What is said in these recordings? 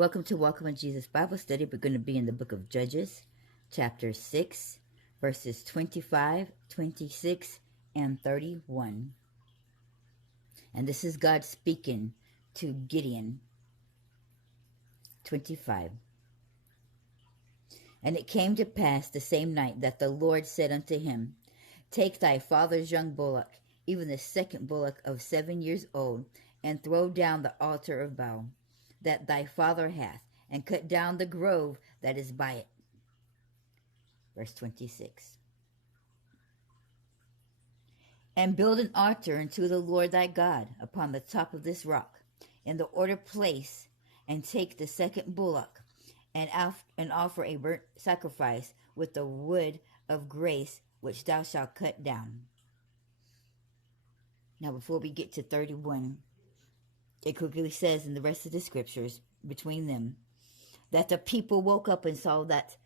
Welcome to Welcome in Jesus Bible Study. We're going to be in the book of Judges, chapter 6, verses 25, 26, and 31. And this is God speaking to Gideon. 25. And it came to pass the same night that the Lord said unto him, Take thy father's young bullock, even the second bullock of 7 years old, and throw down the altar of Baal, that thy father hath, and cut down the grove that is by it. Verse 26. And build an altar unto the Lord thy God upon the top of this rock, in the ordered place, and take the second bullock, and offer a burnt sacrifice with the wood of grace, which thou shalt cut down. Now, before we get to 31, it quickly says in the rest of the scriptures between them that the people woke up and saw that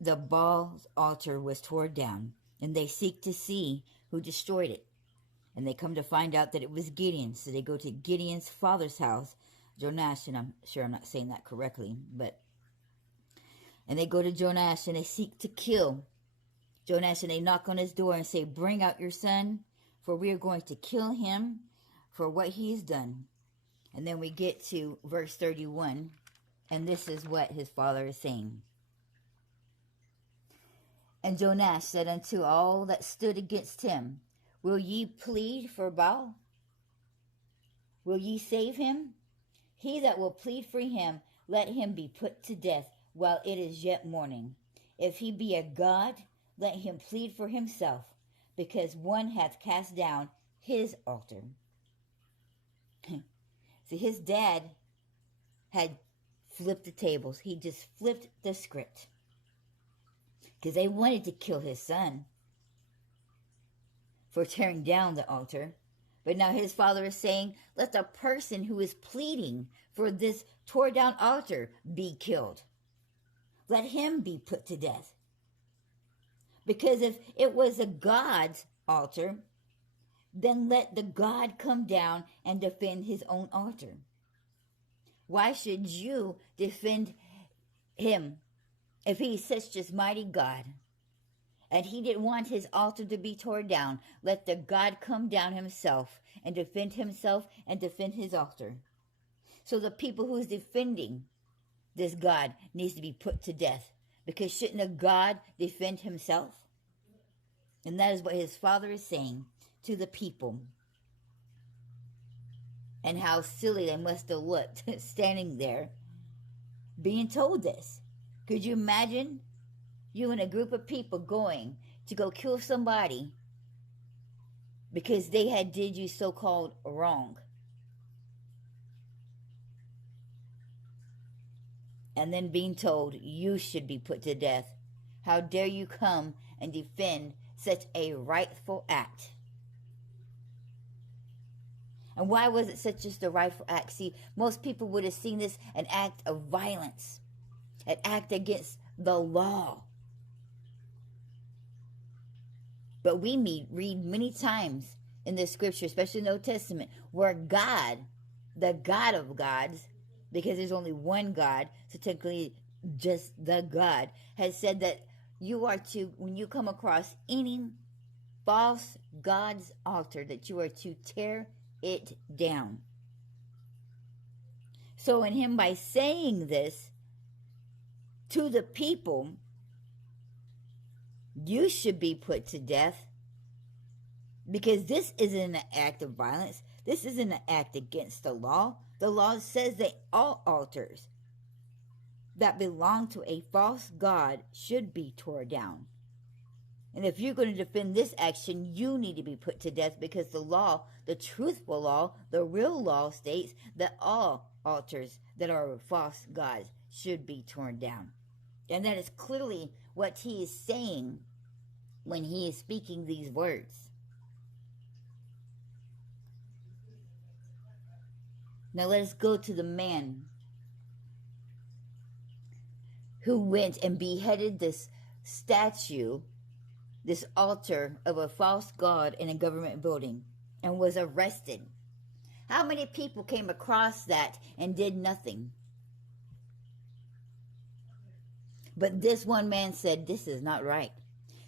the Baal's altar was torn down, and they seek to see who destroyed it. And they come to find out that it was Gideon. So they go to Gideon's father's house, Jonash, and I'm sure I'm not saying that correctly, and they go to Jonash and they seek to kill Jonash, and they knock on his door and say, Bring out your son, for we are going to kill him for what he has done. And then we get to verse 31, and this is what his father is saying. And Jonash said unto all that stood against him, Will ye plead for Baal? Will ye save him? He that will plead for him, let him be put to death while it is yet morning. If he be a god, let him plead for himself, because one hath cast down his altar. See, his dad had flipped the tables. He just flipped the script. Because they wanted to kill his son for tearing down the altar. But now his father is saying, let the person who is pleading for this tore down altar be killed. Let him be put to death. Because if it was a God's altar, then let the God come down and defend his own altar. Why should you defend him if he's such a mighty God? And he didn't want his altar to be torn down. Let the God come down himself and defend himself and defend his altar. So the people who's defending this God needs to be put to death. Because shouldn't a God defend himself? And that is what his father is saying to the people. And how silly they must have looked standing there being told this. Could you imagine you and a group of people going to go kill somebody because they had did you so-called wrong? And then being told you should be put to death. How dare you come and defend such a rightful act? And why was it such just a rightful act? See, most people would have seen this an act of violence, an act against the law. But we read many times in the scripture, especially in the Old Testament, where God, the God of gods, because there's only one God, so technically just the God, has said that you are to, when you come across any false God's altar, that you are to tear it down. So in him, by saying this to the people, you should be put to death, because this isn't an act of violence. This isn't an act against the law. The law says that all altars that belong to a false god should be torn down. And if you're going to defend this action, you need to be put to death, because the law, the truthful law, the real law states that all altars that are false gods should be torn down. And that is clearly what he is saying when he is speaking these words. Now let us go to the man who went and beheaded this statue, this altar of a false god in a government building, and was arrested. How many people came across that and did nothing? But this one man said, this is not right.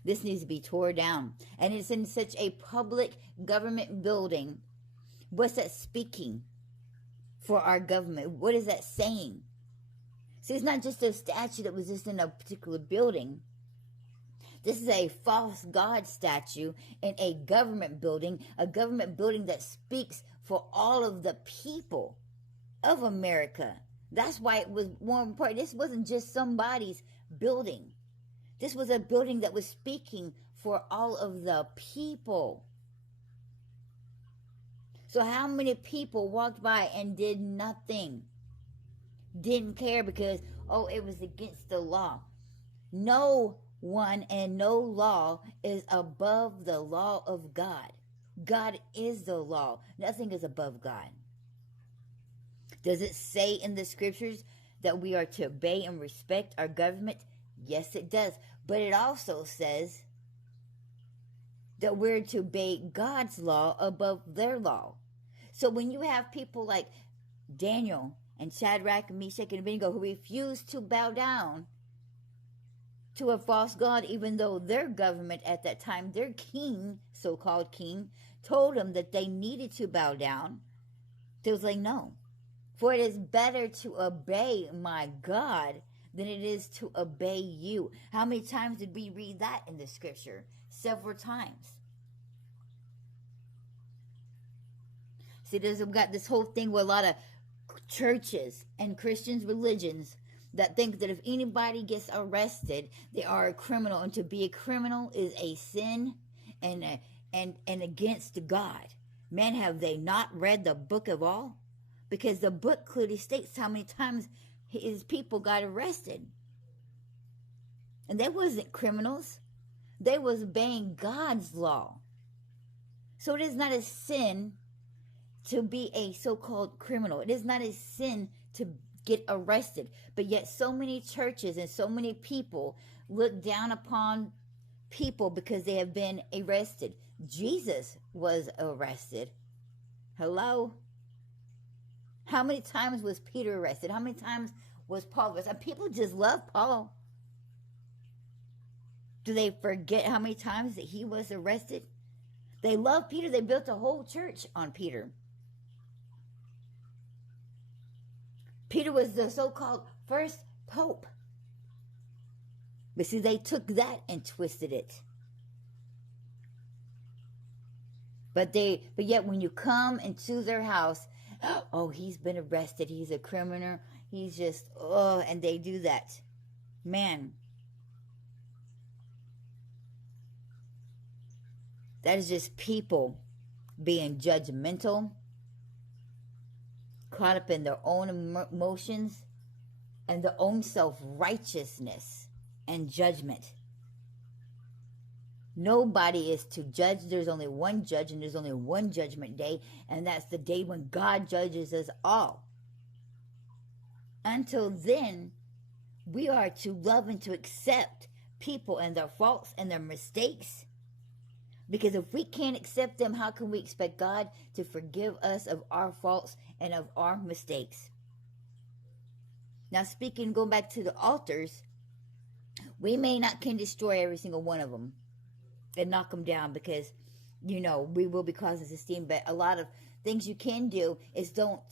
This needs to be torn down. And it's in such a public government building. What's that speaking for our government? What is that saying? See, it's not just a statue that was just in a particular building. This is a false god statue in a government building that speaks for all of the people of America. That's why it was more important. This wasn't just somebody's building. This was a building that was speaking for all of the people. So how many people walked by and did nothing? Didn't care because, oh, it was against the law. No one and no law is above the law of God. God is the law. Nothing is above God. Does it say in the scriptures that we are to obey and respect our government? Yes, it does. But it also says that we're to obey God's law above their law. So when you have people like Daniel and Shadrach and Meshach and Abednego who refuse to bow down to a false god, even though their government at that time, their king, so-called king, told them that they needed to bow down, they was like, no. For it is better to obey my God than it is to obey you. How many times did we read that in the scripture? Several times. See, we've got this whole thing with a lot of churches and Christian religions that think that if anybody gets arrested, they are a criminal, and to be a criminal is a sin and against God. Man, have they not read the book of all? Because the book clearly states how many times his people got arrested. And they wasn't criminals. They was obeying God's law. So it is not a sin to be a so-called criminal. It is not a sin to get arrested. But yet so many churches and so many people look down upon people because they have been arrested. Jesus was arrested. Hello? How many times was Peter arrested? How many times was Paul arrested? And people just love Paul. Do they forget how many times that he was arrested? They love Peter. They built a whole church on Peter. Peter was the so-called first pope. But see, they took that and twisted it. But yet when you come into their house, oh, he's been arrested. He's a criminal. He's just, and they do that. Man. That is just people being judgmental, caught up in their own emotions and their own self-righteousness and judgment. Nobody is to judge. There's only one judge, and there's only one judgment day, and that's the day when God judges us all. Until then, we are to love and to accept people and their faults and their mistakes. Because if we can't accept them, how can we expect God to forgive us of our faults and of our mistakes? Now, going back to the altars, we may not can destroy every single one of them and knock them down because, we will be causing esteem. But a lot of things you can do is don't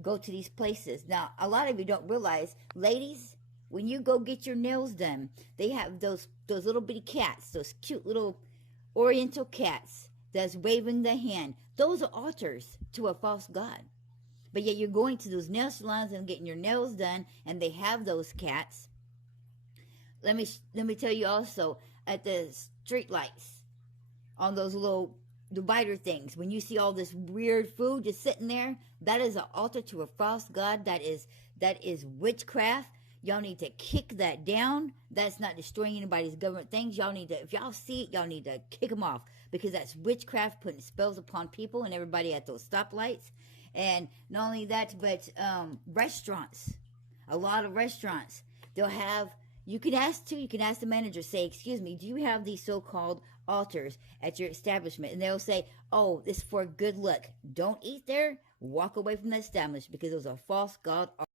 go to these places. Now, a lot of you don't realize, ladies, when you go get your nails done, they have those little bitty cats, those cute little Oriental cats that's waving the hand. Those are altars to a false god. But yet you're going to those nail salons and getting your nails done, and they have those cats. Let me tell you also, at the street lights, on those little divider things, when you see all this weird food just sitting there, that is an altar to a false god. That is witchcraft. Y'all need to kick that down. That's not destroying anybody's government things. Y'all need to, if y'all see it, y'all need to kick them off, because that's witchcraft putting spells upon people and everybody at those stoplights. And not only that, but restaurants, a lot of restaurants, they'll have, you can ask the manager, say, excuse me, do you have these so-called altars at your establishment? And they'll say, oh, it's for good luck. Don't eat there. Walk away from the establishment, because those are false god